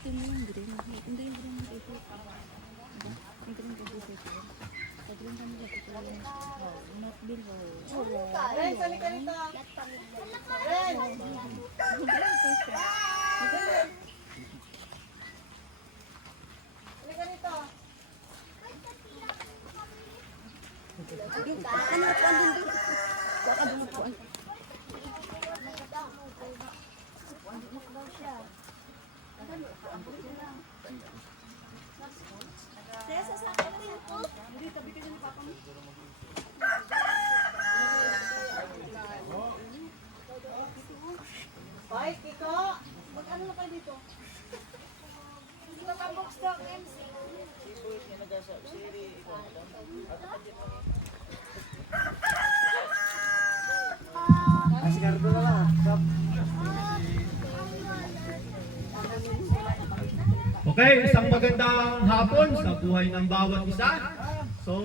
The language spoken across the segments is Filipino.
ikutin mo yung green. Hindi yung green yung ito. Yung green yung ito. Sa green kami lang ito yung not below. Ren, sali ka rito. Ren! Sali ka rito. Ano po ang dundun? Baka doon po ang... Hoy, Kiko! Mag-ano na kayo dito? Ito ka box dog MC. Asigardo na lang. Okay, isang magandang hapon sa buhay ng bawat isa. So,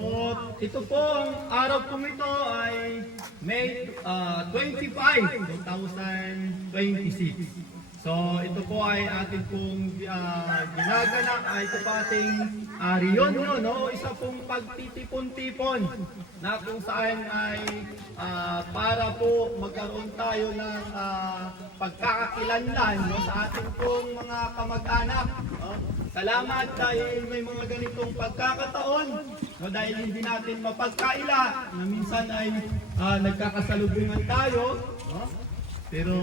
ito pong araw pong ito ay May 25, 2026. So, ito po ay ating pong ginaganap, ay ito pa ating reunion, no? Isa pong pagtitipon-tipon na kung saan ay para po magkaroon tayo ng pagkakakilanlan, no, sa ating pong mga kamag-anak. No? Salamat dahil may mga ganitong pagkakataon, no, dahil hindi natin mapagkaila na minsan ay nagkakasalubungan tayo, no? Pero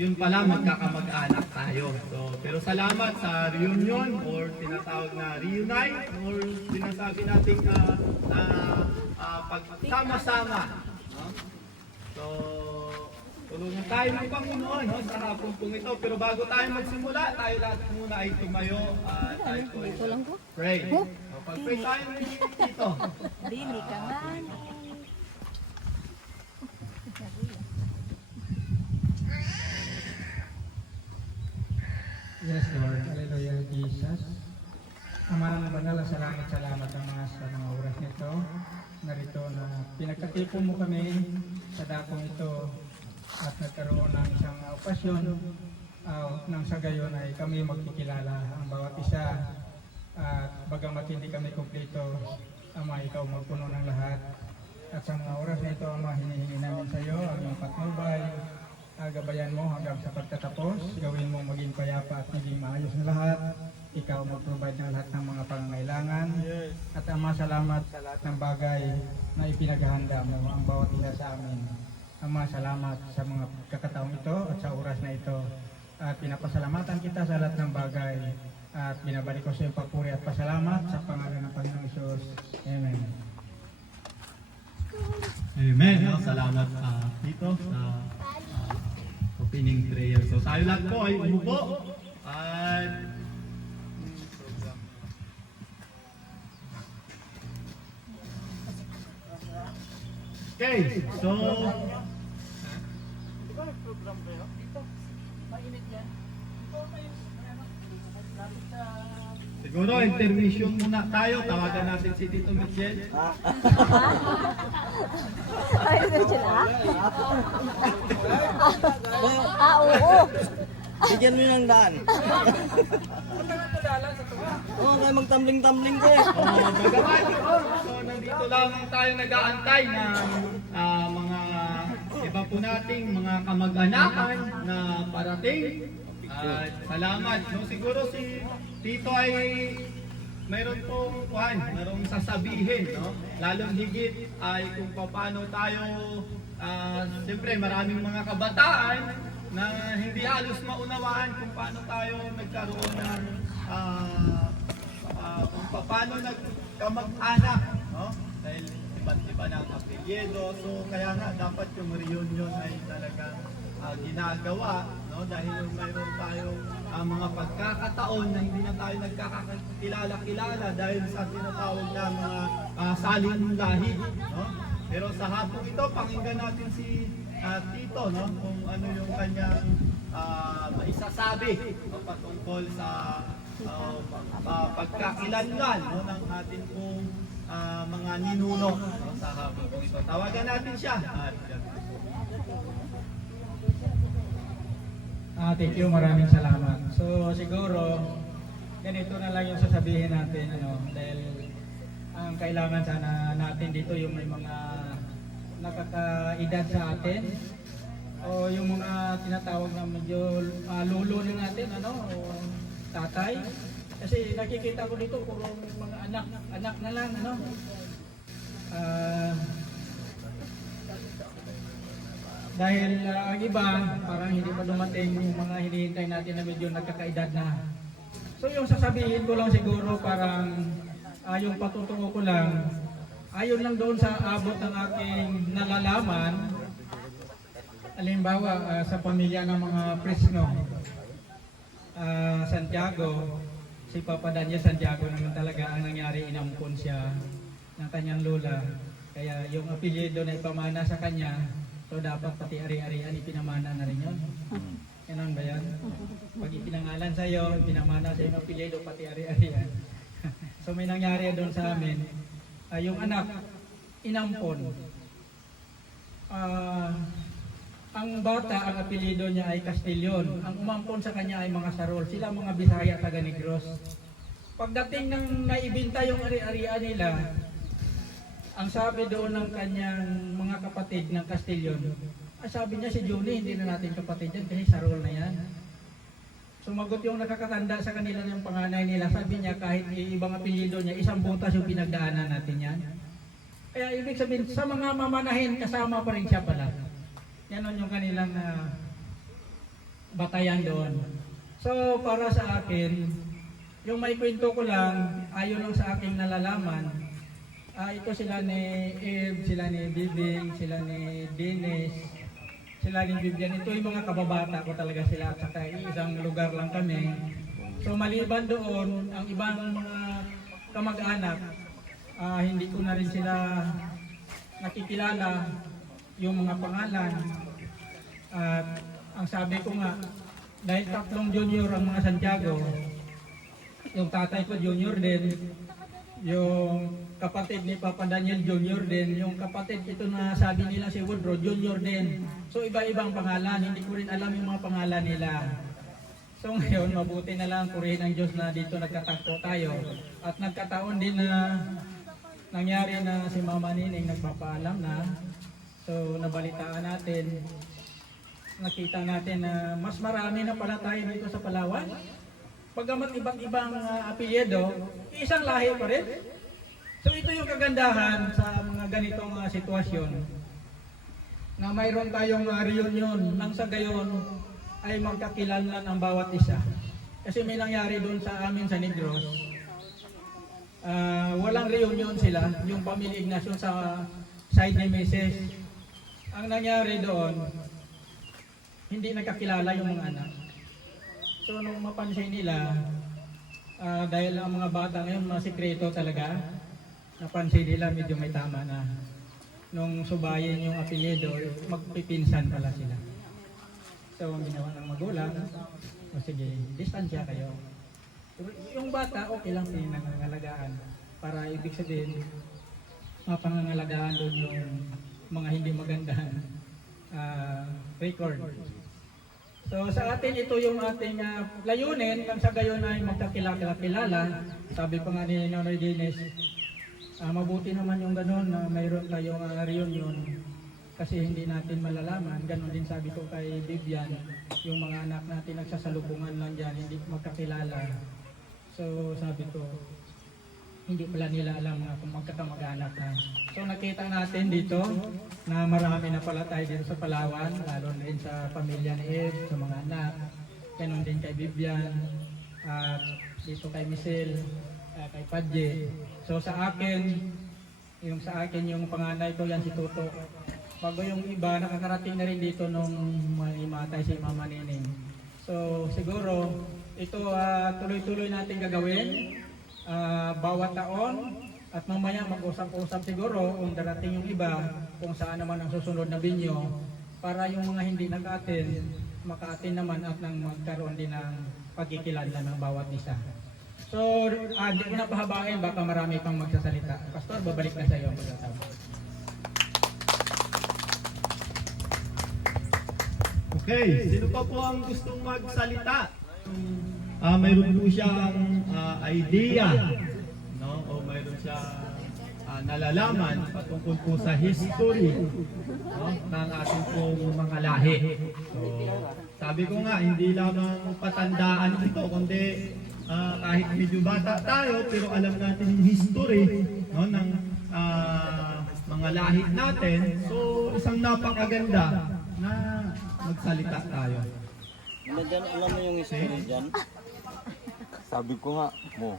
yun pala, magkakamag-anak tayo. So, pero salamat sa reunion or tinatawag na reunite or sinasabi natin pagsama-sama. No? So, tulungan tayo ng Panginoon, no, sa hapon pong ito. Pero bago tayo magsimula, tayo lahat muna ay tumayo at tayo po ay pray. So, pag-pray tayo dito. Dili ka man. Yes, Lord. Hallelujah, Jesus. Ama ng banal, salamat ang mga sa mga oras nito. Narito na pinagkatipo mo kami sa dakong ito at nagkaroon ng isang okasyon nang sa gayon ay kami magkikilala ang bawat isa at bagamat hindi kami kumpleto, Ama, ikaw magpuno ng lahat. At sa mga oras na ito, Ama, hinihingi namin sa iyo ang iyong patnubay, gabayan mo hanggang sa pagtatapos, gawin mo maging payapa at maging maayos na lahat. Ikaw mag-provide ng lahat ng mga pangangailangan. At Ama, salamat sa lahat ng bagay na ipinaghahanda mo ang bawat isa sa amin. Ama, salamat sa mga kakataong ito at sa oras na ito. At pinapasalamatan kita sa lahat ng bagay. At binabalik ko sa iyong papuri at pasalamat sa pangalan ng Panginoong Isus. Amen. Amen. No? Salamat dito sa opening prayer. So tayo lahat po ay umupo at okay, so siguro intermission muna tayo. Tawagan natin si Tito Michelle. Ay, ito sila? Oo. Bigyan mo ng daan. Oo, kaya magtambling-tambling ko eh. Bagaman, so nandito lang tayo nag-aantay ng mga iba po nating mga kamag-anakan na parating. Salamat. No, siguro si Tito ay mayroon mayroong sasabihin, no? Lalong higit ay kung paano tayo, siyempre maraming mga kabataan na hindi halos maunawaan kung paano tayo nagkaroon ng kung paano nagkamag-anak, no? Dahil iba't iba ng apelyido, so kaya nga dapat yung reunion ay talagang ginagawa, no? Dahil mayroon tayong mga pagkakataon na hindi na tayo nagkakakilala-kilala dahil sa tinatawag na mga salin lahi, no? Pero sa hapong ito, pakinggan natin si Tito, no? Kung ano yung kanyang maisasabi, no? Patungkol sa pagkakilanlan, no? Ng ating pong mga ninuno, no? Sa hapong ito. Tawagan natin siya. Thank you, maraming salamat. So siguro, ganito na lang yung sasabihin natin, dahil ang kailangan sana natin dito yung may mga nakakaedad sa atin, o yung mga tinatawag na medyo lolo na natin, o tatay. Kasi nakikita ko dito, puro mga anak na lang, dahil ang iba, parang hindi pa dumating yung mga hinihintay natin na medyo nagkakaedad na. So yung sasabihin ko lang siguro, parang yung patutungo ko lang, ayon lang doon sa abot ng aking nalalaman, halimbawa sa pamilya ng mga Fresno, Santiago, si Papa Daniel Santiago naman talaga ang nangyari, inampun siya ng kanyang lola. Kaya yung apelyido na ipamana sa kanya, so dapat pati ari-arian ipinamana na rin yun. Ganun ba yan? Pag ipinangalan sa iyo, ipinamana sa iyo ng apelyido, pati ari-arian. So may nangyari doon sa amin, yung anak, inampon. Ang bata, ang apelyido niya ay Castillon. Ang umampon sa kanya ay mga Sarol. Sila mga Bisaya, taga Negros. Pagdating ng naibinta yung ari-arian nila, ang sabi doon ng kanyang mga kapatid ng Castillon, sabi niya si Johnny, hindi na natin kapatid yan kasi Sarol na yan. Sumagot yung nakakatanda sa kanila ng panganay nila, sabi niya kahit ibang apelyido niya, isang butas yung pinagdaanan natin yan. Kaya ibig sabihin, sa mga mamanahin, kasama pa rin siya pala. Yan yung kanilang batayan doon. So para sa akin, yung may kwento ko lang, ayon lang sa aking nalalaman, ito sila ni Eve, sila ni Bibing, sila ni Dennis, sila ni Vivian. Ito yung mga kababata ko talaga sila, at saka isang lugar lang kami. So maliban doon, ang ibang mga kamag-anak, hindi ko na rin sila nakikilala yung mga pangalan. At ang sabi ko nga, dahil 3 junior ang mga Santiago, yung tatay ko junior din, yung kapatid ni Papa Daniel junior din, yung kapatid ito na sabi nila si Woodrow junior din. So iba-ibang pangalan, hindi ko rin alam yung mga pangalan nila. So ngayon, mabuti na lang, purihin ang Diyos na dito nagkatagpo tayo. At nagkataon din na nangyari na si Mama Nining nagpapaalam na. So nabalitaan natin, nakita natin na mas marami na pala tayo dito sa Palawan. Pagkamat ibang-ibang apelyido, isang lahi pa rin. So ito yung kagandahan sa mga ganitong sitwasyon, na mayroon tayong reunion nang sa gayon ay magkakilanlan ang bawat isa. Kasi may nangyari doon sa amin sa Negros, walang reunion sila, yung pamilya Ignacio sa side ni Mrs. Ang nangyari doon, hindi nagkakilala yung mga anak. So nung mapansin nila, dahil ang mga bata ngayon mga sikreto talaga, napansin nila medyo may tama na. Nung subayin yung apelyido, magpipinsan pala sila. So ang ginawa ng magulang, sige, distansya kayo. Yung bata, okay lang pinangangalagaan. Para ibig sabihin, mapangangalagaan doon yung mga hindi magandang record. So sa atin ito yung ating layunin, kung sa gayon ay magkakilala. Sabi pa nga ni Nonoy Dennis, mabuti naman yung gano'n na mayroon tayong reunion kasi hindi natin malalaman. Ganon din sabi ko kay Vivian, yung mga anak natin nagsasalubungan lang dyan, hindi magkakilala. So sabi ko, hindi pala nila alam na kung magkakamag-anak na. So nakita natin dito na marami na pala tayo dito sa Palawan, lalo na rin sa pamilya ni Eve, sa mga anak. Ganon din kay Vivian, at dito kay Michelle, kay Padje. So sa akin yung panganay ko yan si Toto. Bago yung iba, nakakarating na rin dito nung may matay si Mama Nining. So siguro, ito tuloy-tuloy natin gagawin. Bawat taon at mamaya mag-usap-usap siguro kung darating yung iba kung saan naman ang susunod na binyo para yung mga hindi nag-attend maka-attend naman at nang magkaroon din ng pagkikilala ng bawat isa. So, hindi ko na pahabain, baka marami pang magsasalita. Pastor, babalik na sa iyo ang pagkatapos. Okay, sino pa po ang gustong magsalita? Mayroon po siyang idea, no? O mayroon siyang nalalaman patungkol po sa history, no? Ng ating pong mga lahi. So, sabi ko nga, hindi lamang patandaan ito, kundi kahit medyo bata tayo, pero alam natin yung history, no, ng mga lahi natin. So, isang napakaganda na magsalita tayo. Dyan, alam mo yung history dyan? Sabi ko nga, mo.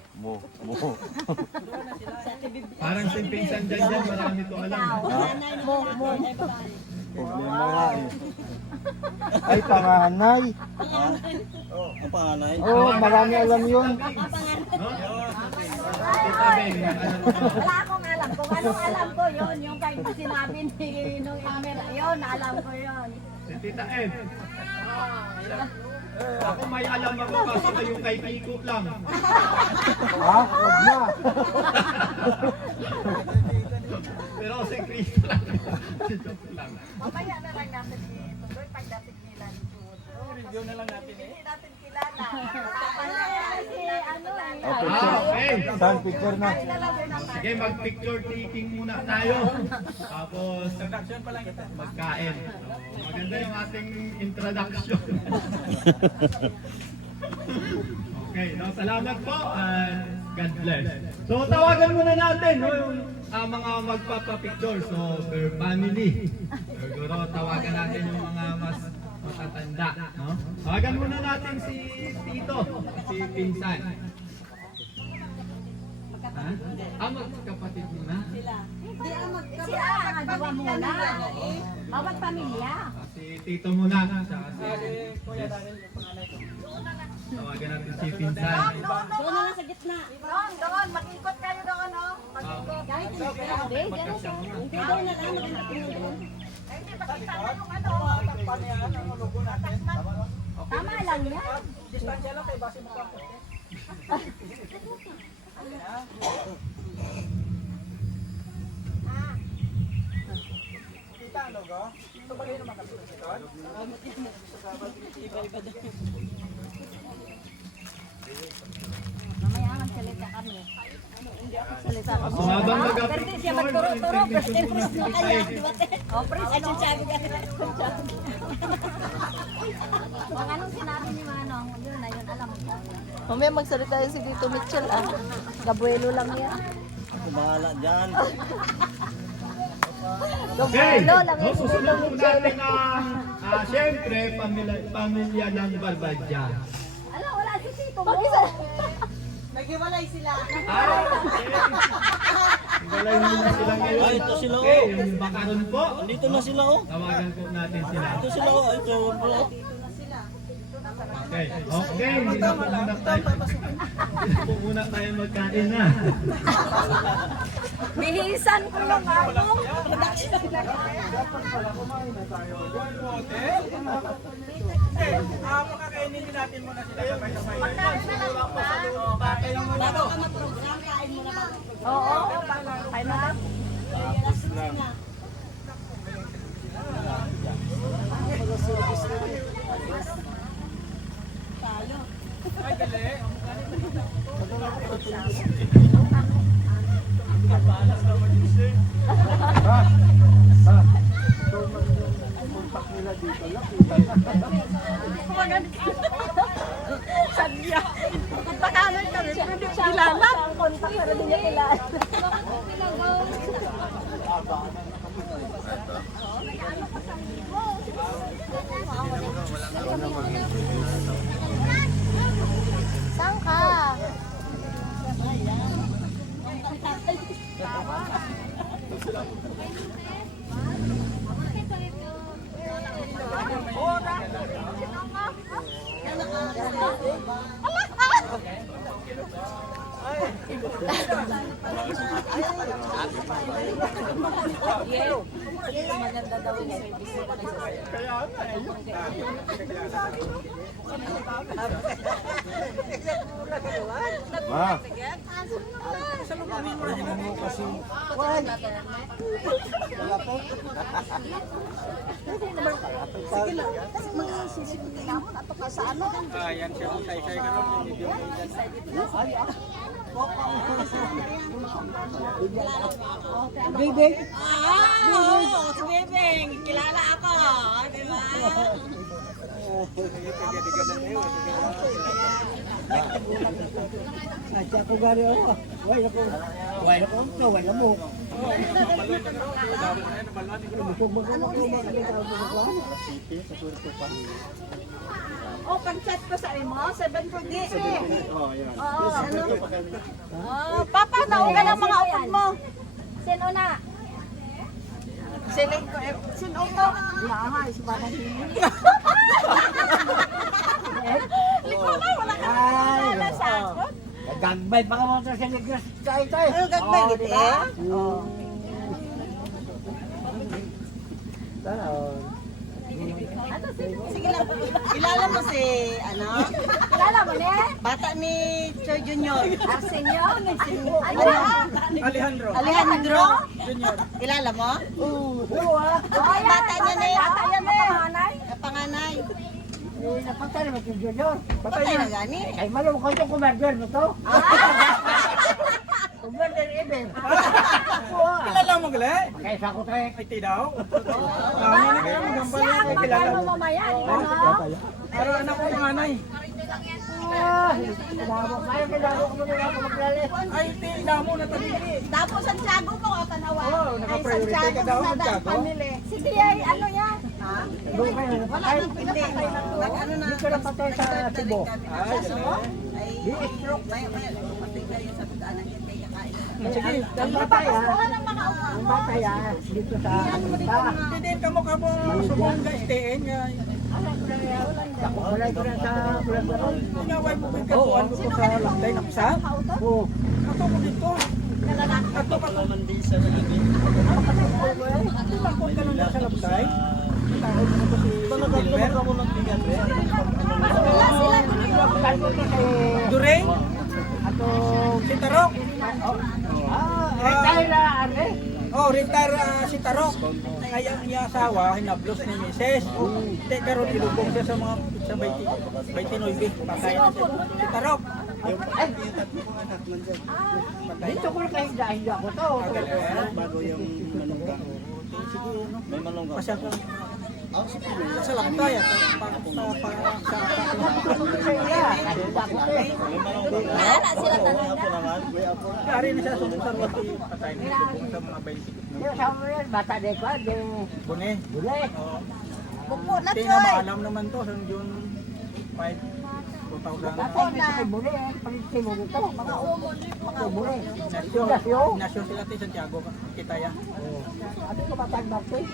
Parang si Pinsan dyan, marami ko alam. Problema nga eh. Ay, panganay. Ang panganay? Oo, marami alam yun. No? Tita Ben, alam mo. Wala akong alam. Kung anong alam ko yun, yung kay sinabi ni nung Elmer, yun, alam ko yun. Si Tita Ed. Ako may alam ako kaso yung kay Kiko lang. Ha? Huwag na. Pero si Cristo lang. Joke lang. Mamaya na lang natin ituloy pagdating nila ni Judo. Review na lang natin eh. Hindi natin kilala. Kasi ano eh. Okay. Saan picture na? Sige, mag-picture taking muna tayo. Tapos, magkain. Maganda yung ating introduction. Okay, no, salamat po and God bless. So, tawagan muna natin no, yung mga magpapapicture. So, per family. Siguro, tawagan natin yung mga mas matatanda. No? Tawagan muna natin si Tito, si Pinsan. Ha? Magkapatid muna? Sila ang nagawa muna. Bawat pamilya. Si Tito muna. Tsaka si Yes. Tawagan natin si Pinsan. Doon na lang sa gitna. Doon, mag-ikot kayo doon, no? Kahit hindi ka hindi, gano'n siya. Hindi doon na lang, maganda tingnan doon. Hindi, pakita mo yung ano. Tama lang yan. Mamaya magsalita kami. Hindi ako salita. So, habang Pero di siya magturo-turo. First and first na kanya. Oh, first and sabi ka. Kung anong sinabi ni Manong, yun na yun, alam mo. Mamaya magsalita yun si Tito Mitchell ah. Gabuelo lang yan. Ako bahala dyan. Okay, Gabuelo lang no, yan si susunod Tito po Mitchell. natin ang, siyempre, pamilya ng Barbadya. Ala, wala si Tito mo. Naghiwalay sila. Walay muna sila ngayon. Ay, ito sila, Okay, oh. yung bakaron po. Dito na sila oh. Tawagan po natin sila. Ito sila oh. Ito bro. Okay, okay, hindi na po muna tayo. Hindi po muna tayo magkain na. Bihisan ko lang ako. Pakakainin din natin muna sila. Bago ka mag-program, kain mo na ba? Oo. Kain mo na. Sadya. Pagpakanan ka rin. Hindi kilala. Kontak pero di niya kilala. Saan ka? Maganda daw yung service nila kasi Kaya nga, Ma. sige lang. Kasi mag-sisipin naman ato ka sa ano. Yan siya ang say-say ka ron. Hindi yung Bibig. Ah, si Bebeng. Kilala ako. Di ba? At ako gari ako. Wala ko. Wala ko. Wala mo. Oh, pag-chat ko sa imo, 7:46. Oo, ano? Oh, Papa, nauga ng mga upod mo. Sino na? Sino ko? Sino ko? Yahay, si Bana Hini. Ikaw na, wala ka na sa akot. Gagbay pa ka mo sa Negros. Tay. Ano gagbay gitu eh? Oh. Taon. Sige lang. Kilala mo si, ano? Kilala mo ni? Bata ni Choy Junior. Arsenio? Ano? Alejandro. Alejandro? Junior. Kilala mo? Oo. Bata niya ni? Bata niya ni? Panganay. Napatay naman si Junior. Patay na gani? Kay malo ko itong kumerder mo to. Kumerder ibig. Kilala mo gali? Kaya sa ko tayo. Ay, daw. Ano na kayo magambal na kayo kilala mo? mamaya, di ba no? Pero anak ko nanay. Kailangan ko muna ako maglali. Ay, damo na tabi. Tapos Santiago mo o Tanawa? Oo, naka-priority ka daw, Santiago. Sige ay ano yan? Doon kayo Wala napatay. nang hindi. Ano na? Hindi ka napatay sa Cebu. Ay, Ay, stroke. May patay kayo sa pagdaanan yan kaya kain. Sige, ang batay ang batay dito sa Banta. hindi ka mo ka mo subong ka STN nga. Ako wala ko na sa Bulacan. Ingaway mo kay katuan ko sa lantay ng isa. Oo. Ato mo dito. Ato ka mo mandisa na lagi. Ato lang ko ka lang sa lantay. Tawag mo ko si Silver. Dureng. Ato Si Tarok. retire ano Oh, retire si Tarok. Kaya ang iya asawa, hinablos ni Mrs. Te karon ilubog siya sa mga sa 29. Patay na siya. Si Tarok. dito ko na kayo dahil ako to. bago yung manungga. May manungga. Pasya ka. Sa lantay at Wala sila tanong na. Kari na siya sumunod sa patay na subong sa mga 20. Yung sa mga yan, bata de ko, de Bune. bule. Bupo na Hindi na Choy. maalam naman to sa June 5, 2000. Bata de ko bule, paliti mo dito. Mga umon, mga Bule. Nasyon. Nasyon sila ti Santiago kita ya. Ano ko batang bakit?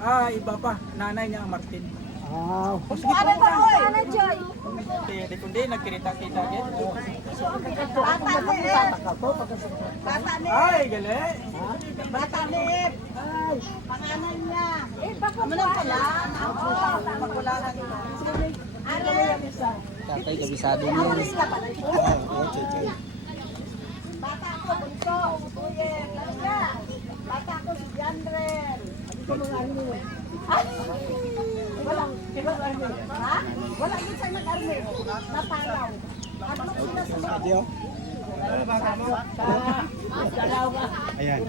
Ah, iba pa. Nanay niya ang Martin. Ano ba oy? Ano Choy? Di kundi nagkita-kita din. Bata ni Bata ni Ay, gali. Bata ni Pangalan niya. Eh, baka mo lang pala. Oo, magulangan ito. Are. Tatay kabisado niya. Awalis ka pala. Bata ako, bunso. Tuyen. Bata ako si Jandrel. Ay! Walang, ha? Wala din sa nag-army. Napalaw. Ano sila sa mga? Ayan.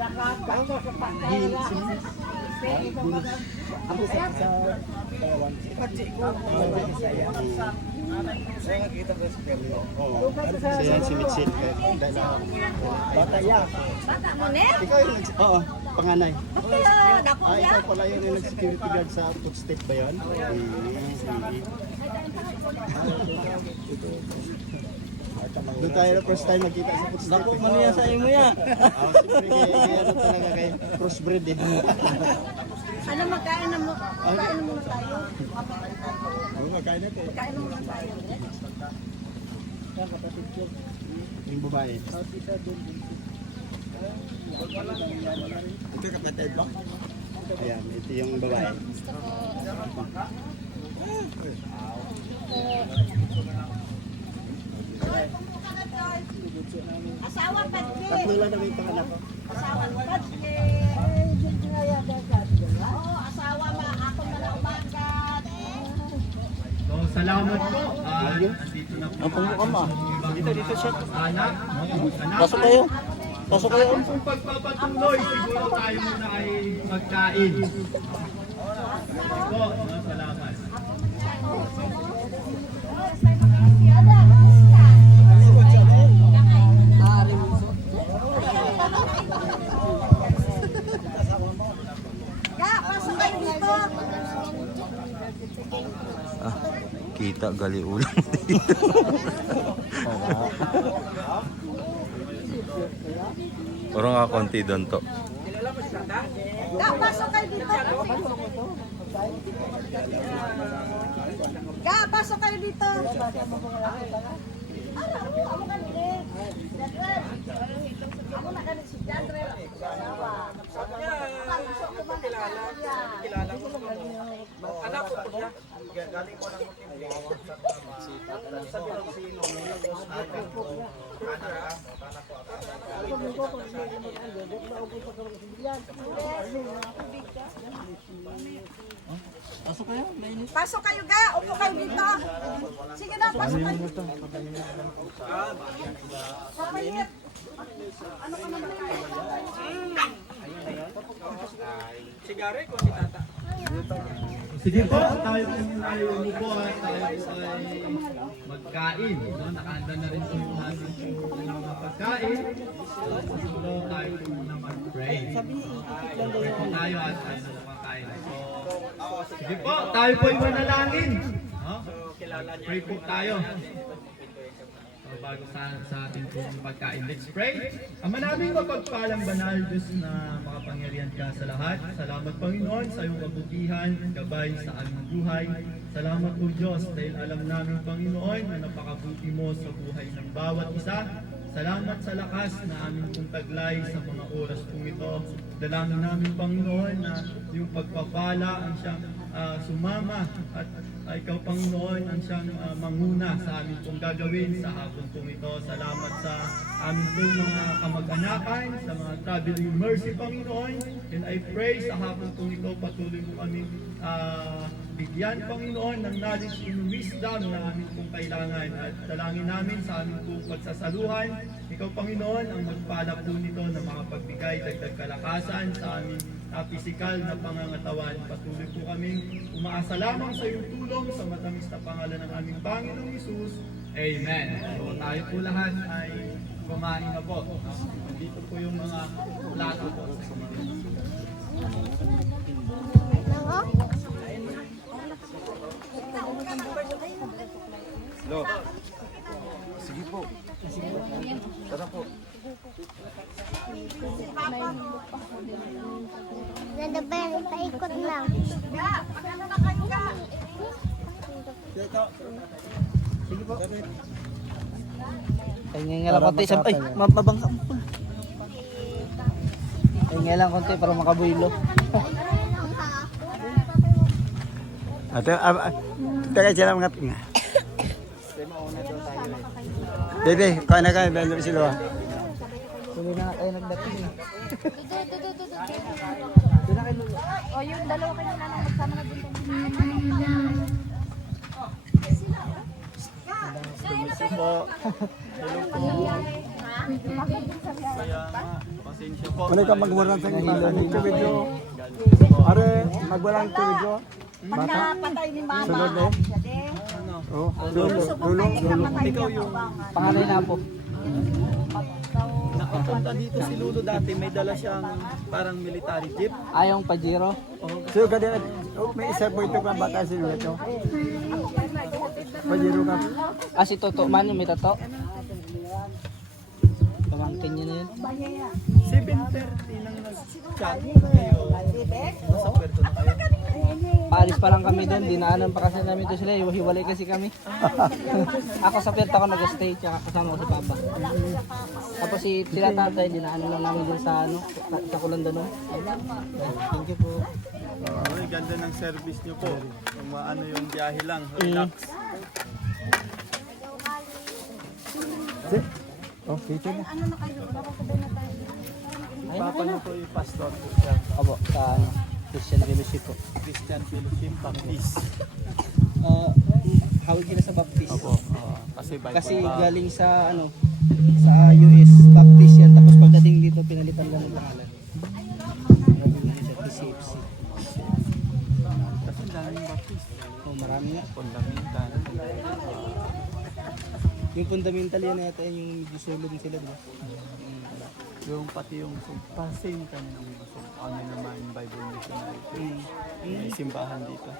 Ako sa saya nakita ko sa Perlo. Oo. Siya si Mitchell. Bata yan. Bata mo, Ned? Ikaw yung oo, panganay. Ba't kaya dako niya? Ikaw pala yung nag-security guard sa footstep ba yun? Doon tayo na first time magkita sa footstep. Naku, maniya sa imo ya. Siyempre, kaya ano talaga kay crossbreed eh. Ano magkain na mo? Magkain na muna tayo. Oo, magkain natin. Magkain na muna tayo. Yung babae. Ito kapatid ba? Ayan, ito yung babae. Gusto ko. Asawa pa Tatlo lang naman itong anak ko. Asawa pa Oo, asawa ma. Ako man ang umagat. So, salamat po. Andito na po. Ang pangmuka ma. Dito siya. Anak. Pasok kayo. Pasok kayo. Kung pagpapatuloy, siguro tayo muna ay magkain. Po, salamat. Ga, pasok kayo dito. Kita gali ulang dito. Orang nga konti doon to. Ga, pasok kayo dito. Ga, pasok kayo dito. Ako ganit. Ako na ganit si Jandre. Asawa. Anak ko siya. Pasok kayo ga, upo kayo dito. Sige na, pasok kayo dito. Kapayit. Ano ka naman? Sigari ko si tata. Sige po, tayo po ay umupo at tayo po ay magkain. No? Nakaanda na rin po yung ating mga pagkain. So, tayo po muna mag-pray. Pray po tayo at tayo na makakain. So, sige po, tayo po ay manalangin. No? Pray po tayo. So, bago sa ating pong pagkain, let's pray. Ama naming mapagpalang banal, Diyos na makapangyarihan ka sa lahat. Salamat Panginoon sa iyong kabutihan, gabay sa aming buhay. Salamat po Diyos dahil alam namin Panginoon na napakabuti mo sa buhay ng bawat isa. Salamat sa lakas na aming pong taglay sa mga oras pong ito. Dalangin namin Panginoon na yung pagpapala ang siyang sumama at ikaw Panginoon ang siyang manguna sa amin pong gagawin sa hapon pong ito. Salamat sa amin pong mga kamag-anakan, sa mga traveling mercy Panginoon. And I pray sa hapon pong ito patuloy po kami bigyan Panginoon ng knowledge and wisdom na amin pong kailangan. At dalangin namin sa amin pong pagsasaluhan. Ikaw Panginoon ang magpala po nito na makapagbigay dagdag kalakasan sa aming pisikal na pangangatawan. Patuloy po kami umaasa lamang sa iyong tulong sa matamis na pangalan ng aming Panginoong Hesus. Amen. So tayo po lahat ay kumain na po. Dito po yung mga plato po. Lo. Sige po. Tara po. Nandabay, paikot lang. Ga, magano na kayo ga. Sige po. Tingin nga lang konti. Ay, mababangka mo. Tingin nga lang konti para makabuilo. Ate, taga sila mga pinga. Dede, kaya na kayo, belo sila. Tuloy na nga kayo nagdating eh. O yung dalawa kayo na lang magsama na din. Pasensya po. Ano ka magwalan sa video? Are, magwalan sa video? Pagkapatay ni mama. Sunod eh. Siya din. Oh, dulong. Ikaw yung Panganay na po. Nakapunta dito si Lolo dati, may dala siyang parang military jeep. Ayong Pajero. So, kada, may isa po ito ka bata si Luto. Pajero ka. Ah, si Toto man yung may tato. Pamangkin niya na yun. 7:30 nang nag-chat kayo. Nasa Puerto na kayo. Paalis pa lang kami doon, dinaanan pa kasi namin to sila, hiwalay kasi kami. Ako sa Perta ako nag-stay, tsaka kasama ko si Papa. Tapos sila tatay, dinaanan lang namin doon sa sa Kulandanon. Thank you po. Ay, ganda ng service nyo po. Kung ano yung biyahe lang, relax. Oh, dito na. Papa nyo po yung pastor po siya. Abo, sa Christian Fellowship po. Christian Fellowship Baptist. Hawag nila sa Baptist. Opo. Kasi Bible Kasi pa. galing sa sa US Baptist yan, tapos pagdating dito pinalitan lang ng pangalan. Galing na siya PCFC. Kasi daming Baptist. Oh, marami nga. Fundamental. Yung fundamental yan yata yung medyo sulong sila, di ba? Yung pati yung passing kami ng gusto. Ano naman Bible missionary. May simbahan dito.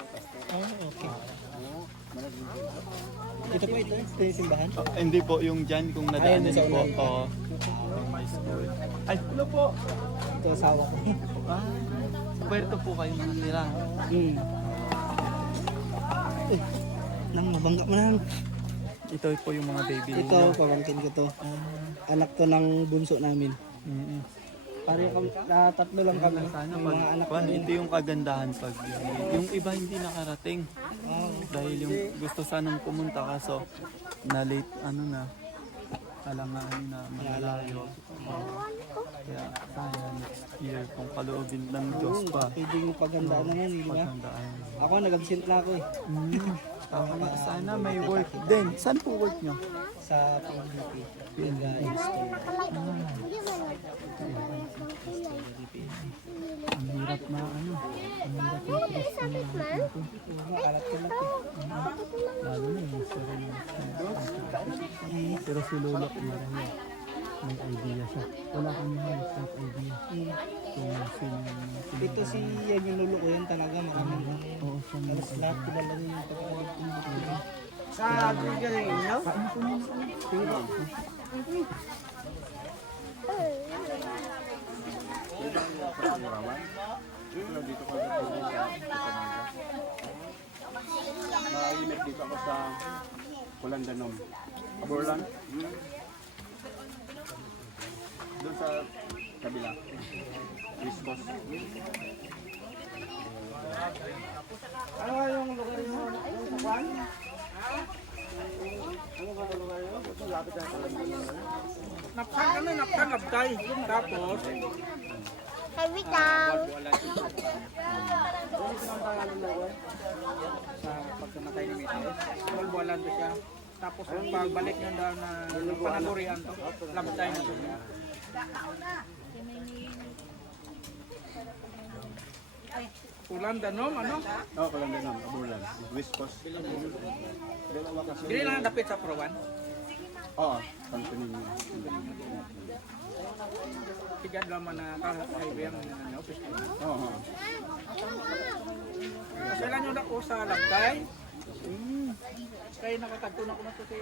Okay. Ito po ito yung simbahan. Hindi po yung dyan kung nadaanan Ayun, niyo po. sa Yung my school. Ay, hello po. Ito asawa ko. Sa Puerto po kayo nakatira. Nang mabangga mo lang. Ito po yung mga baby ninyo. Ito, pamangkin ko to. Anak to ng bunso namin. Pareho kami, tatlo lang kami. Sana Yung mga anak pag namin. hindi yung kagandahan pag yung iba hindi nakarating. Dahil yung gusto sanang pumunta kaso na late na alangan na malalayo. Kaya sayang next year kung kaloobin ng Diyos pa. Pwede yung paghandaan naman, di ba? Paghandaan. Ako, nag-absent na ako eh. Tama, sana may work din. Saan po work nyo? Sa PNP. Nag-install. Ang hirap na Ang hirap na stress na Makalat ko lang eh. lalo na yung pero si Lolo marami. May idea siya. Wala kami halos ng idea. Kung sino Ito si yan yung lulo ko yan talaga. Maraming Oo, siya na. halos lahat kilala niya yung pagkakalagpunod. Sa galing inyo? Naiinip dito ako sa Kulandanon. Aborlan? Doon sa kabila. East Coast. Ano nga yung lugar nyo? Sa Juan? Napkalabtay. Tapos, Kay Witang. sa pagkamatay ni Mites, buwalan to siya. Tapos yung pagbalik niya daw na panagurian to, labtay na to niya. Kulandanon, ano? Oo, Kulandanon. Aborlan. West Coast. Dalawa kasi. Dili lang dapit sa Prowan. Oo, company niya. Tigad naman na highway ang office. Oo. Kasi lang yun ako sa labtay. Kaya nakakadto na ko na to si...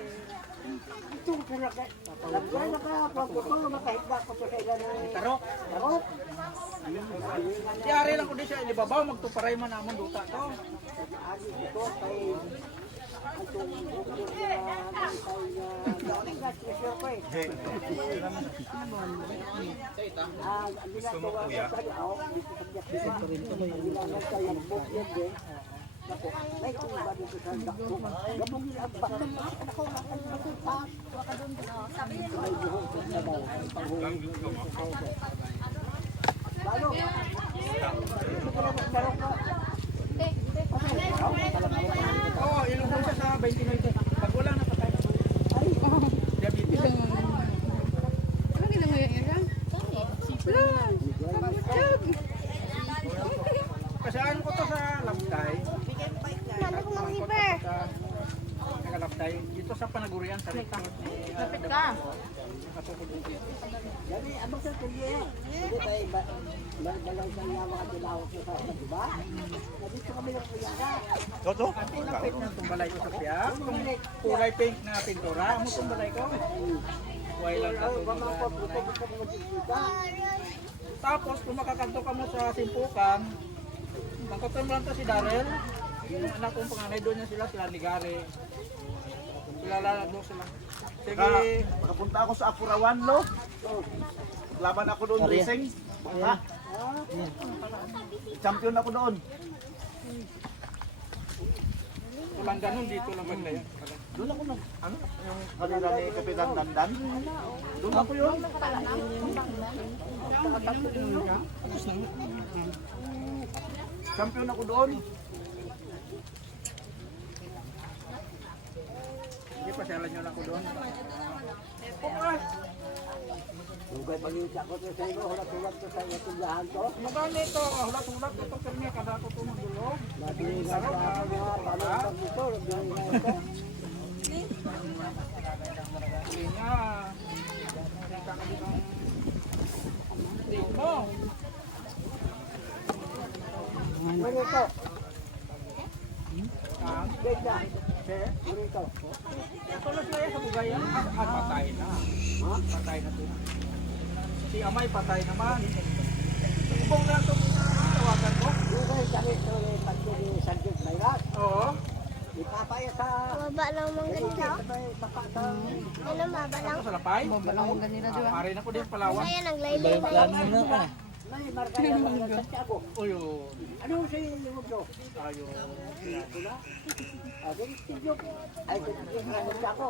Itong kalakay. Labay nakapagputo, makahigda ko sa kailan ng Tarok. tarot. Tiyari lang ko din siya, ilibabaw, magtuparay man naman duta to. Adi ito kay itong bukod na nag-gasyo ko eh. Gusto mo kuya? Gusto ko rin ito. Nagkalagbog yun eh. Ako, may kung ba dito sa dakto. Gabong yung agbat. Ako, nakalimutan. May buhok sa sabaw. Lalo. Gusto ko lang magtarong ko. Oo, ilubong siya sa 29. Pag wala na patay. Diabetes. Ano ginawa yung ira? Kasi ano ko to sa labtay. Nalo ko mang liver. Nakalabtay. Dito sa panagurian sa Rita. Lapit ka. Jadi, abang sa kanya. Jadi tayo balaw sa mga dilawak sa diba? Nandito kami ng kuyaga. Lapit ng tumbalay ko sa siya. Kung kulay pink na pintura, amo tumbalay ko. Huwag lang Mga katunugan. paputok ko sa mga kita. Tapos kung makakanto ka mo sa simpukan, Nangkotron mo lang to si Darrell. Yung anak kong panganay doon niya sila Ligare. Kilala doon sila. Sige. Makapunta ako sa Apurawan, lo. Laban ako doon, racing. Ha? Champion ako doon. Walang ganun dito lang maglayan. Doon ako nag, ano? Yung kanila ni Kapitan Dandan. Doon ako yun. Champion ako doon. Sige, pasyalan nyo lang ko doon. Lugay pag-iisa ko sa iyo, hulat-hulat ko sa iyo tindahan ko. Magkano ito? Hulat-hulat ito sa niya. Kada ko ito magulo. Nabinigyan ka mga palutang dito, nabinigyan ko. Hindi nga. Hindi mo. Ano ito? Ganda. Ano ito? Ito na sila sa bugayan. Patay na. Patay na ito. Si Amay patay naman. Ibong lang ito tawagan ko. Lugay kami ito ni Pagdo ni Sanjay Mayrat. Oo. Ipapaya sa... Baba lang mong ganito. Ano, baba lang. Ito sa Lapay. Babalawang ganila, di ba? Pare na ko din Palawan. Kaya naglaylay tayo. May markaya mga Santiago. O yun. Ano sa iyo mo bro? Ayun. Pula? Aging tiyo. Ay, tiyo na Santiago.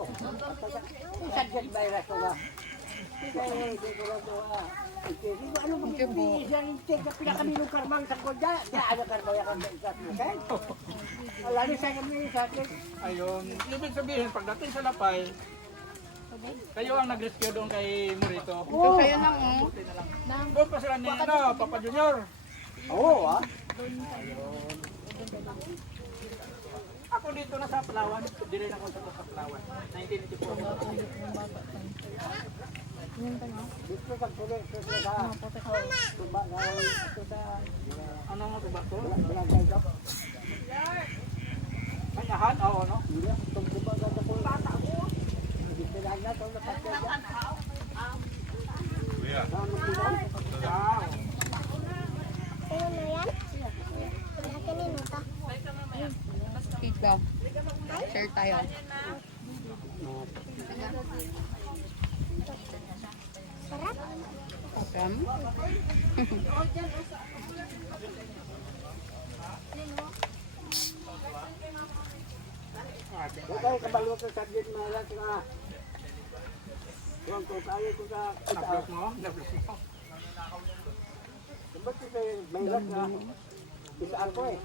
Sanjay Mayrat ko ba? Kaya hindi ko lang ito. Ano mo yung pinakamilong karmang sa kodya? Di ano karmaya kang isa mo, okay? Lalo sa kami sa akin. Ayun. Ibig sabihin, pagdating sa Lapay, kayo ang nag-rescue doon kay Morito. Ito kayo nang, oh. Doon pa sila ni Papa Junior. Oo, ah. Ako dito na sa Palawan. Dire na ako sa Palawan. 1984. Dito sa tuloy, ito sa tuba na ito sa Ano nga ba ito? barangay ko. Kanyahan? Oo, no? Hindi, itong tuba na ito. Dito lang na ito, napatya siya. Wow. Ano na yan? Akin ito. Cake daw. Share tayo. Sarap. Welcome. Kaya kabalo sa sabit malat nga. Kung kaya ko sa Na-vlog mo? Na-vlog mo? ba't ito may lat na isaan ko eh.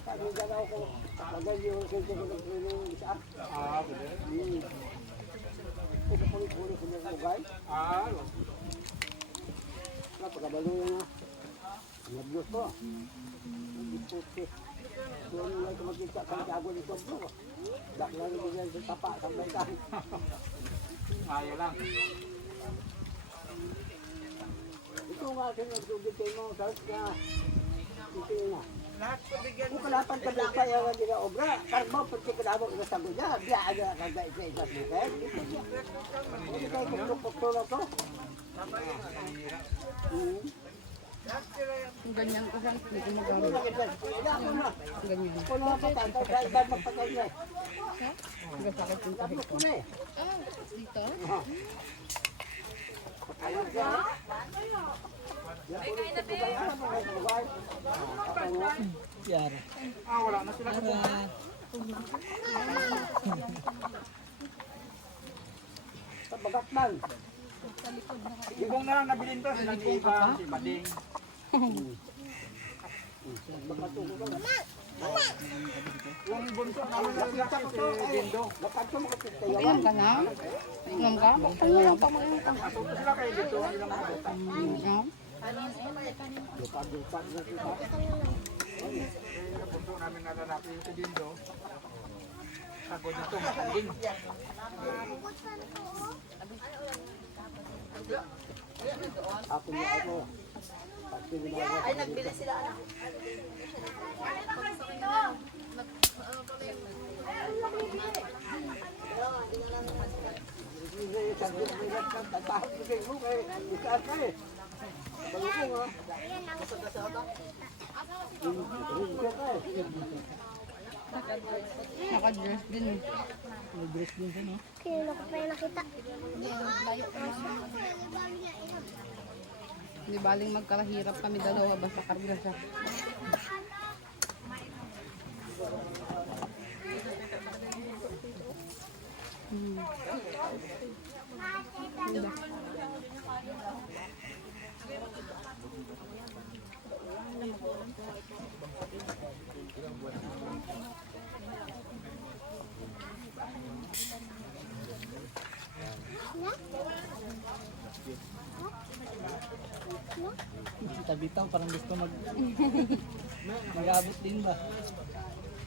Sabi nga daw ko, bagay yung kasi ko ng isaan. Ah, pwede. Ito puli-puli ko ng lugay. Ah, Pagkabalo yung nablos ko. Iputi. Kung may kumakita sa Santiago nito bro. Bakla rin bigyan sa tapa sa baitan. ayaw lang. Ito nga kasi nagtugit kayo mo sa ka. Ito na. Lahat ko bigyan Kung kalapan ka na pa yung nila obra, karma pati kalabok na sago niya, biya aga kaga isa-isa bukan. Hindi kayo kumpuk-kumpuk to. Ganyan ko lang. Hindi ko Ano magamit. na kita? Ako na. Ganyan. Ako na patay, sa iba magpatay na. Hanggang sakit yung kahit. Tapos ko na eh. Dito? Ayun siya. Ah, wala na sila sa buhay. Sa Bagatman. Ibong na lang nabilin to. Silang iba, si Bading. Yung bunso namin na sila si Dindo. Inom ka na? Inom ka? Bakit mo lang pa mo inom ka? Asuto sila kay Dindo. Ilang mga bata. Inom? Yung bunso namin natanapin yung si Dindo. Sago dito, matanding. Ako na ako. Ay, nagbili sila anak. Naka-dress din. May dress din siya, no? Kailan ko pa yung nakita? Hindi baling magkahirap kami dalawa basta karga siya. Tabitaw, parang gusto mag-abot din ba?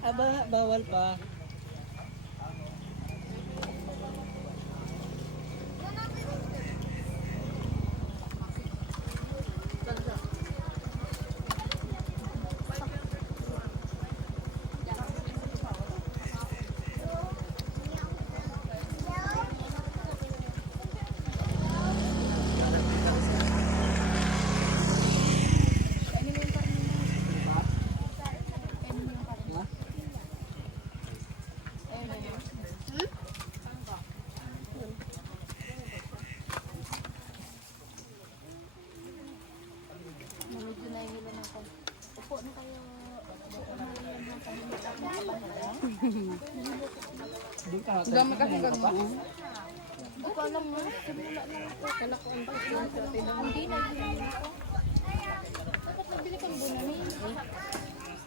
Aba, bawal pa. Ang dami kasi ganun. Hindi ko alam mo. Simula na ako. Kala ko ang pagkakas sa atin. Hindi na yun ako. Dapat nabili kang bunami.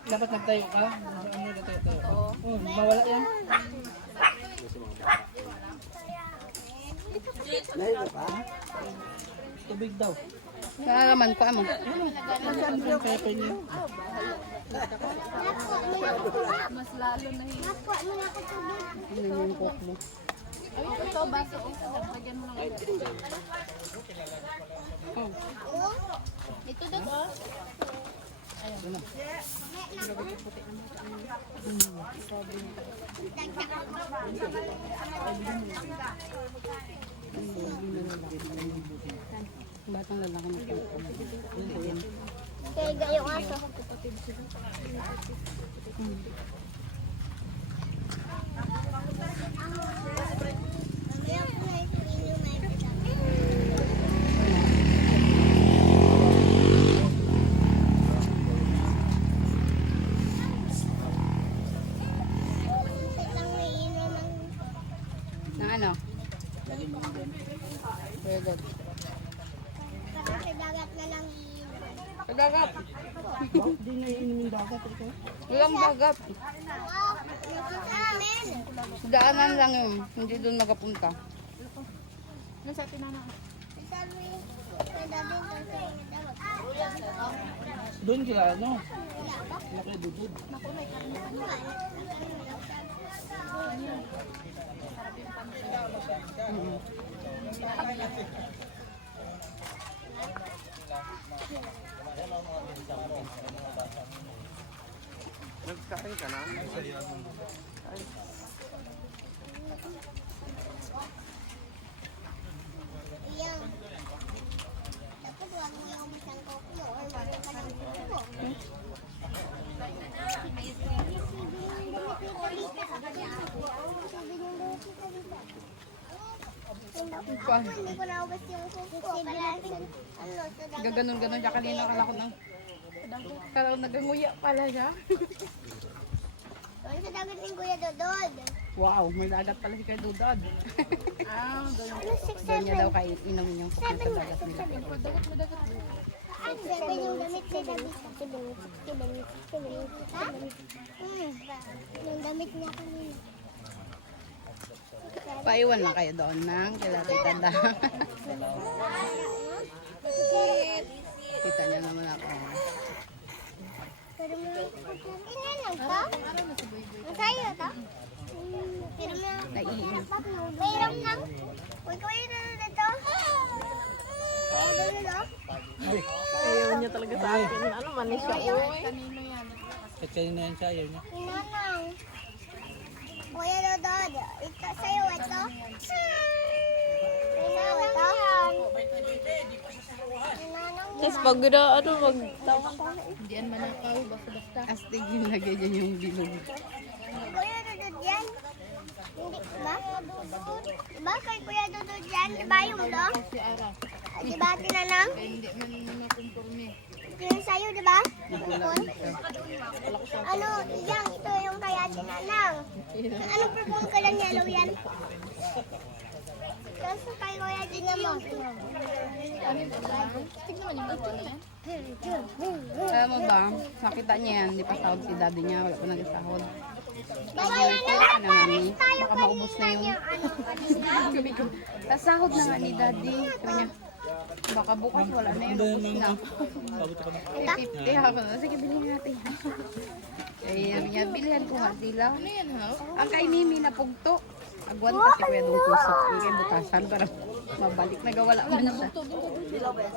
Dapat nagtayo ka? Ano na tayo? Oo. Mawala yan. Meron pa? Tubig daw. Nalalaman ko amo. Saan yung pepe niyo? Mas lalo na yun. Nakuha mo na ako tubig. Ano yung coke mo? Ito, baso. Lagyan mo lang ito. Ito daw. Batang lalaki na po. Kaya gayong aso. Nang ano? Very good. Parang sa dagat na lang iinom. Sa dagat. Hindi na iinom yung dagat ito. Walang dagat. Wow, nandito sa amin. Daanan lang yun. Hindi doon magapunta. Sabi, may dati doon sa dagat. Doon kila ano? Laki dudod. Iyan. Dapat wag mo yung isang kokyo or wag ka ng kokyo. Hindi ko naubos yung kuko. Ano, sa dagat. Gaganon-ganon siya kanina. Kala ko nang... Kala ko naganguya pala siya. Doon sa dagat ng Kuya Dodod. Wow, may dagat pala si Kuya Dudod. Ano, 6'7"? Doon niya daw kaininom yung coke sa dagat nila. Ang ganda yung damit ni David. Ha? Yung damit niya kanina. Paiwan lang kayo doon ng kila Tita Da. Kita niya naman ako. Pero mo, inanom ka? Ang sayo to? Pero mo, Naiinom. mayroon lang. Uy, kuya na dito. Kuya na dito. Ayaw niya talaga sa akin. Ano man siya? At kanina yan siya, ayaw niya. Inanang. Kuya Dodod, ito sa'yo ito. Tapos pag Diyan manakaw, basta-basta. Astig yung lagay dyan yung bilog. Kuya Dudut yan. Hindi ba? Diba kay Kuya Dudut yan? Diba yung do? Si Ara. Diba tinanang? Hindi man makumpurme. Yung sa'yo, diba? Kupon? Ano, yang ito yung kaya tinanang. Anong perfume ka lang yellow yan? Tapos kay Kuya din yung Tignan mo yung mga yan. Alam mo ba, makita niya yan, di pa sahod si daddy niya, wala pa nag-sahod. Diba yan Ano mami, baka maubos na yun. Sabi ko, sahod na nga ni daddy. Sabi niya, baka bukas wala na yun, ubos na. 50 ako na, sige bilhin natin. Kaya sabi niya, bilhin ko nga sila. Ano yan ha? Ang kay Mimi na pugto. Agwan kasi kuya doon kusok. Yung kay butasan para mabalik. Nagawala man siya.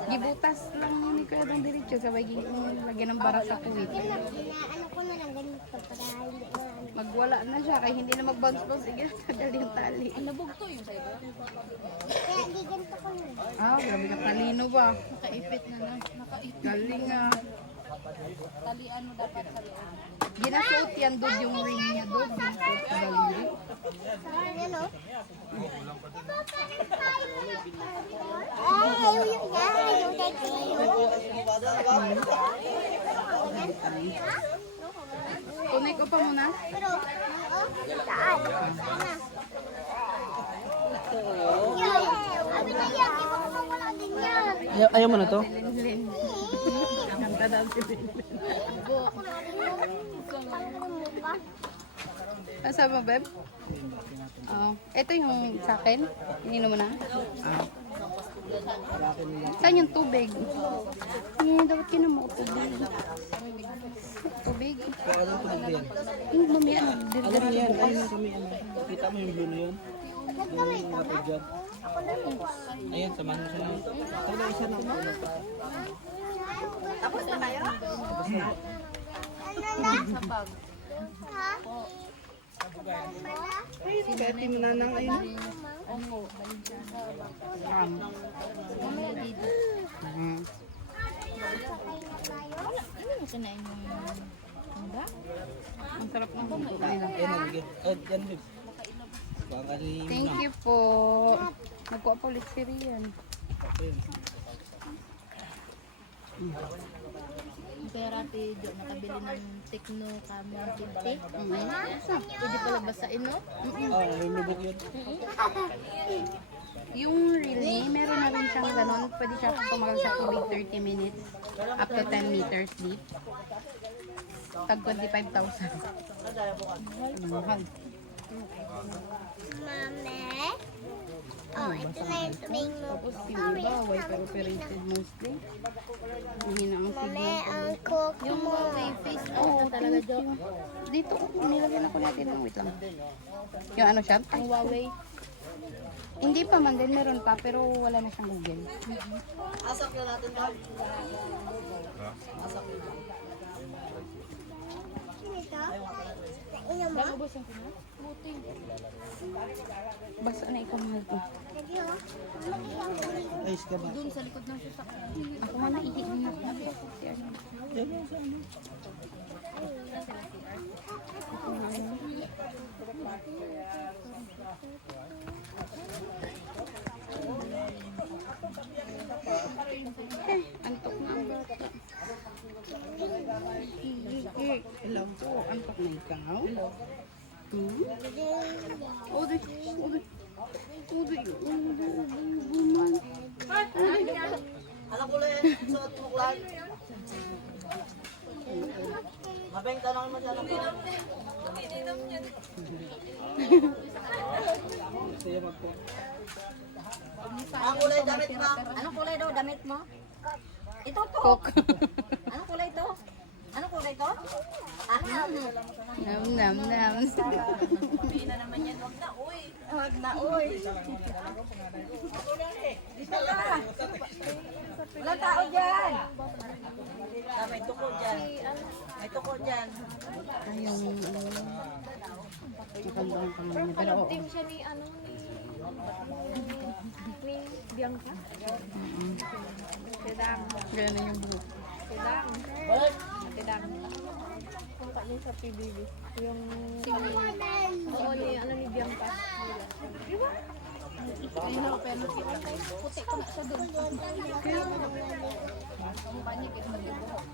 Gibutas lang ni kuya doon diretso. Sabay lagyan ng bara sa kuwit. ano ko na lang ganito para hindi na Magwala na siya kaya hindi na mag-bounce-bounce. Sige, tagal yung tali. Nabugto yung sa'yo. kaya di ganito ko na. Ah, grabe ka talino ba? Nakaipit na na. Nakaipit. Galing nga. Talian mo dapat talian. Ginasuot yan doon yung ring niya doon. Ginasuot sa daliri. Yan o. Ay, ayaw yun nga. Ayaw kay Tunay ko pa muna. Pero, oo, saan? Sana. Yan. Sabi na yan, di ba wala din yan? Ayaw mo na to? Linlin. Kanta daw si Linlin. Asa mo, Beb? Oh, ito yung sa akin. Ininom mo na? Saan yung tubig? Dapat kinamo tubig. Tubig? Yung lumiyan. Ano yan? Ayun kami. Kita mo yung blue na yun? Nagkamay ka ba? Dyan. Ako na rin. Ayan, samahan mo siya lang. Tayo isa na. Tapos na kayo? Ano na? Ha? Sige, ati mo na nang ayun. Ano kinain yung handa? Ang sarap ng handa. Ayan, nagigit. Yan, babe. Baka ni Thank you po. Nagkuha pa ulit si Rian. Kaya rati, Jo, nakabili ng Tecno Camon 50. Pwede pala basain, no? Oo, may lubog yun. Yung relay, meron na rin siyang ganun. Pwede siya tumagal sa tubig 30 minutes. Up to 10 meters deep. Tag 25,000. Mahal. Mame? Oh, ito na yung tubig mo. Tapos yung iba, wiper operated mostly. Mahina ang Mame, signal. ang cook Yung mo. Huawei face Oo, na talaga, Jo. dito, nilagyan ako natin ng wait lang. Yung ano siya? Ang Huawei. Hindi pa man din, meron pa, pero wala na siyang Google. Asak na natin ba? Ito? Ina mo? Buti. Basta na ikaw mahal ko. Lagi o. Ayos ka ba? Doon sa likod ng sasakyan. Ako nga naihi na ako. Si ano. Antok na ang bata. Hello po, antok na ikaw. Odi, odi. Odi, buman. Alam ko lang, suot mo lang. Mabeng tanongin mo siya lang po. Ang kulay damit mo? Anong kulay daw damit mo? Ito to. Cook. Anong kulay to? Anong kulay to? Nam, nam, nam. Wag na, uy. Dito ka. Wala tao dyan. May tuko dyan. May tuko dyan. Yung nakandang kamay niya. Pero oo. Siya ni ano ni Ganun yung buhok. Oo, ano ni Bianca. Ayun ako, pero nakita tayo. Puti ko na siya doon. Kaya ang mukha niya, kaya mag-ibuhok.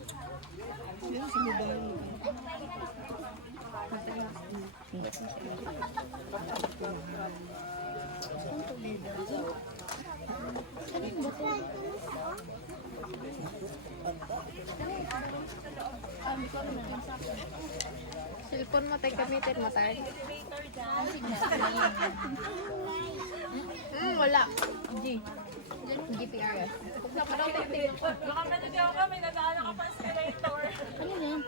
Cellphone mo tayo gamitin mo tayo. Wala. G. GPRS. Huwag na pa daw tayo. Baka managaw ka, may nadaan ka pa escalator. Ano yan?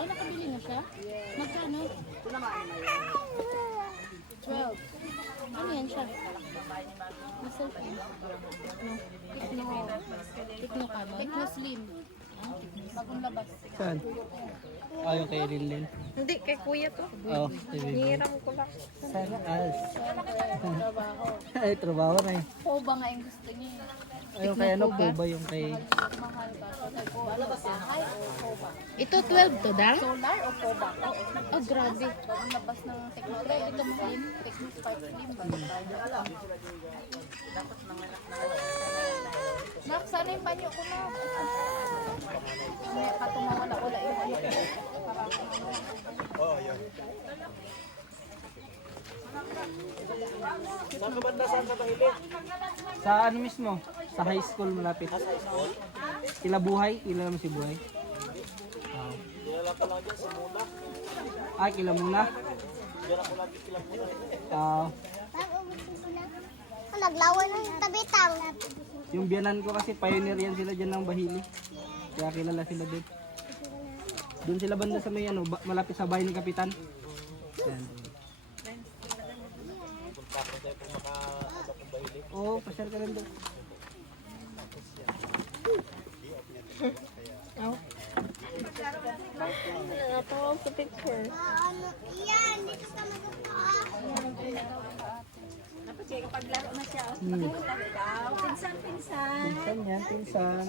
Ay, nakabili na siya? Magkano? 12. Ano yan siya? May cellphone. No. Tekno ka ba? Tekno Slim. Bagong labas. Saan? Yung kay Linlin. Hindi, kay kuya to. Oo, kay Linlin. Hiram ko lang. Sana as. Ay, trabaho na eh. Po ba nga yung gusto niya? Yung kay ano po ba yung kay... Mahal ba? Sabi ko, ano ba bahay o po ba? Ito 12 to, da? Solar o po ba? Oh, grabe. Ang labas ng technology, ito mo slim, Techno Spark Slim ba? Nak, sana yung banyo ko na. May patumawala-wala yung banyo ko. Para Oh, yun. Sa ano mismo? Sa high school malapit. Kila Buhay? Kila naman si Buhay? Kilala ko lang dyan si Muna. Kila Muna? Naglawan ng tabitang. Yung biyanan ko kasi pioneer yan sila dyan ng Bahili. Kaya kilala sila doon. Doon sila banda sa may ano, malapit sa bahay ni Kapitan. Yan. Oo, pasyal ka rin doon. Ano, yan, dito ka magpapaa. Pinsan yan, pinsan.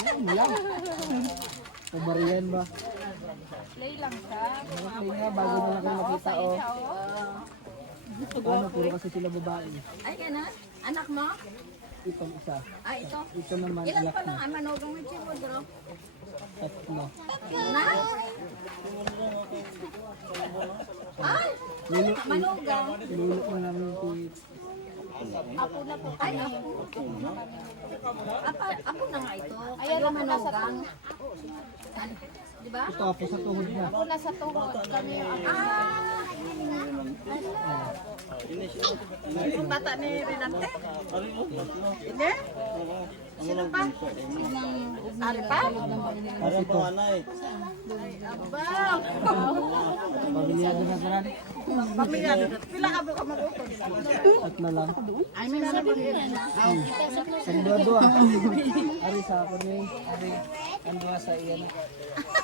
Ano lang? Pabariyan ba? play lang siya. Play nga, bago na lang kayo makita oh. Ano, puro kasi sila babae. Ay, yan na? Anak mo? Itong isa. Ah, ito. Ito naman, Ilan anak pa lang na. ang manugang ng chibo, bro? Tatlo. Na? Ay, Lulok, manugang. lulok na namin yung Apo na po. Ay, ako. Ako na nga ito. Ayan ako nasa manugang. Diba? ito ako sa tuhod niya. Ako nasa tuhod. Kami yung Yung bata ni Renate? Hindi? Sino pa? Ari pa? Parang panganay. Abang! Pamilyado na taran. Pamilyado na. Pila ka ba ka mag-upon? Tatlo lang. Ay, may nalabang din. Sandado ah. Ari sa ako ni Ari. Ang dua sa iyan.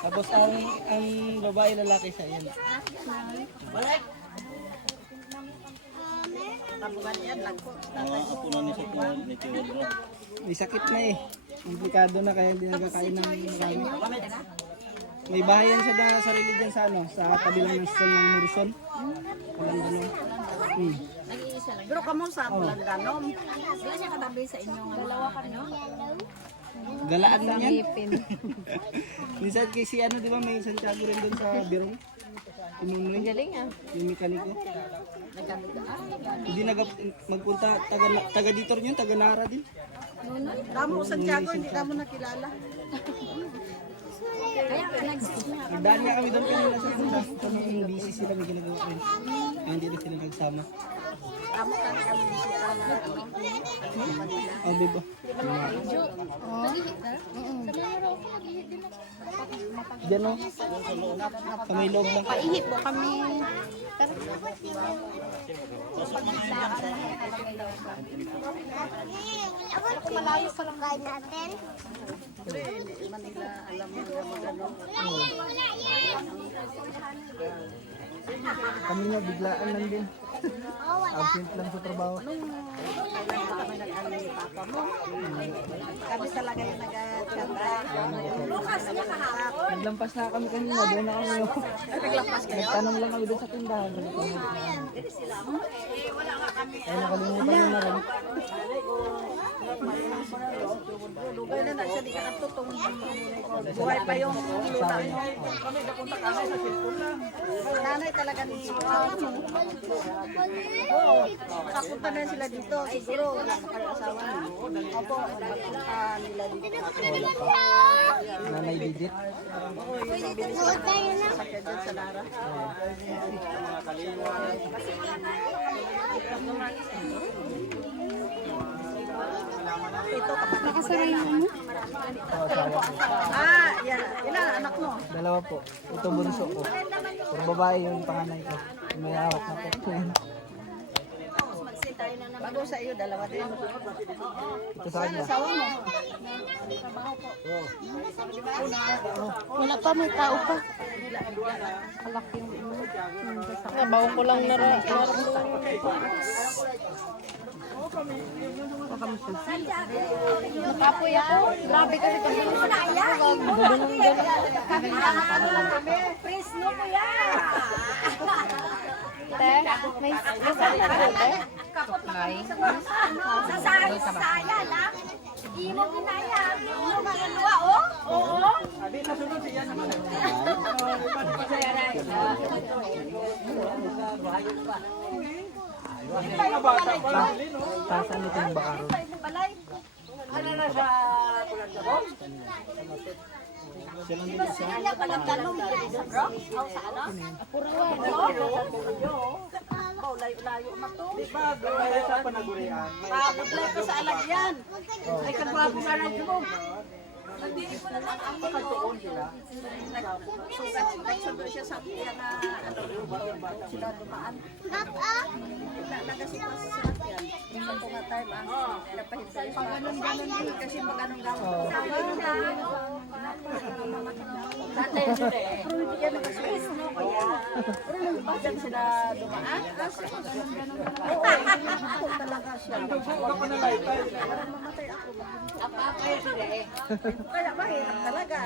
Tapos ang babae lalaki sa iyan. Ako na ni sa tuwan ni Tiwodro. May sakit na eh. Komplikado na kaya hindi nagkakain ng marami. May bahayan siya na sarili dyan sa ano, sa kabilang ng school ng Murison. Walang ganun. Pero kamo sa Bulandanom. Sila siya katabi sa inyong dalawa ka, no? Galaan na yan. Minsan kay si ano, di ba may Santiago rin doon sa Birong? Inunoy. Galing ah. Yung mekaniko. Hindi magpunta, taga dito rin yun, taga Nara din. Kamo Santiago, hindi kamo nakilala. Kaya Nagdaan nga kami doon kanina sa punta. Kami yung busy sila, may ginagawa rin. Kaya hindi rin sila nagsama. kamo ka na kami bisita na Oh, diba? Nag-ihit na? Sa mga raw ko, nag-ihit din ako. Diyan o. Sa may loob lang. Paihit po kami. Tara. Malayo pa lang guide natin. Manila, alam mo na magano. Wala yan! Kami nga biglaan lang din. Oh, wala. Absent lang sa trabaho. Kailan kami nag-alay papa mo. Kami talaga yung nag-tsada. Bukas niya kahapon. Naglampas na kami kanina, doon na kami. Naglampas kayo? Nagtanong lang kami doon sa tindahan. Ay, nakalimutan nyo na rin. Lugay na siya, di ka natutong. Buhay pa yung luna mo. Nanay talaga ni Oo, nakapunta na sila dito. Siguro wala pa kayo asawa. Opo, nakapunta nila dito. Nanay Didit. Buot tayo na. Sakya dyan sa Lara. Ito kapatid. Nakasara yung ano? Yan. Ilan anak mo? Dalawa po. Ito bunso ko. Puro babae yung panganay ko. May hawak na po. Bago sa iyo, dalawa din. Ito sa kanya. Asawa mo? Wala pa, may tao pa. Kalak yung nabaw ko lang nakapoy ako. Grabe kasi kami. Please, no kuya. Te, may kasama ka te? May. Saya lang. Imo ginaya. Imo magaluwa, oh. Oo. Tasan ito yung bakaro. Layo-layo mato. Pabutlay ko sa alagyan. Ay, kagwapo ka lang mo. Nandini ko na lang ang pagkatuon sila. Nagsundo siya sa kanya na sila dumaan. Nagasip ko sa sakyan. Sa tunga time napahintay pa. Ganun-ganun din kasi maganong gawin. Tatay sila eh. Pero hindi yan nagasipis mo kaya. Pero nagpasan sila dumaan. Oo, ako talaga siya. Parang mamatay ako. Apa-apa sila eh. Kaya mahirap talaga.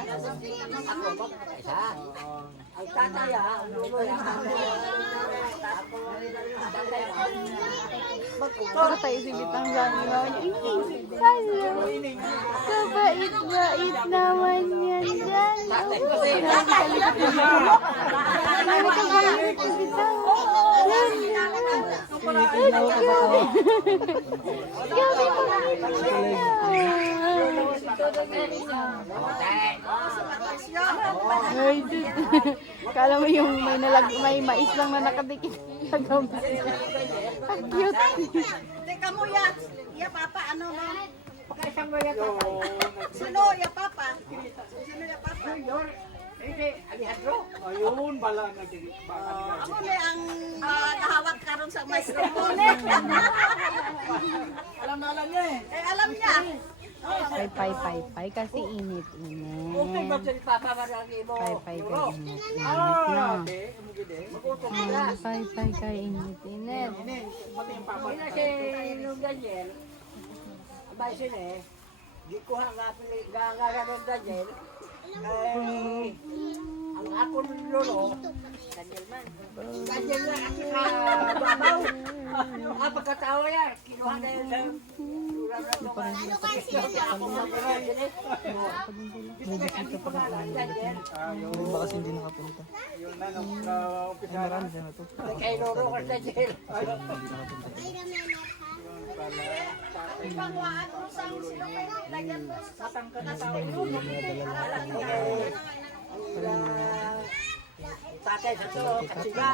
Ang tatay ang luloy. Para tayo si Bitang Zami. Hello. Kabait-bait naman yan dyan. Marami kang kalamit si Bitang. Gabi mo kala mo yung may mais lang na nakadikit sa gamit. Ang cute. Teka mo ya. Ya papa ano na? Pakaisang mo ya papa. Sino ya papa? Sino ya papa? Hindi, Alejandro. Ayun, bala na din. Ako na ang nahawak karon sa microphone. Alam na alam niya eh. Eh alam niya. Pay kasi init. Okay ba siya ni Papa marami mo? Pay init. Ah, okay. Umugide. Pay kay init. Ini, pati yung Papa. Ina si Nung Daniel. Abay sila eh. Di ko nga gangara ng Daniel. Ang ako ng lolo, Daniel man. Daniel na ako na babaw. Ang pagkatawa yan, kinuha na yun sa Ano kasi Yung ba kasi hindi nakapunta. Yun na, nag-umpisa. Ay, marami siya na to. kay Loro ka sa jail. Ipangwaan mo sa sino kayo, lagyan mo sa tangka-tawa yun. Tatay sa to, kasiga.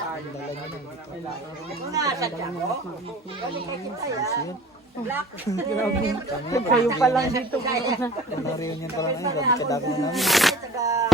Ako nga sa Tiago. Kali kay kita yan. Black. Kayo pa lang dito. Reunion pa lang ngayon. Grabe kadako na namin. Taga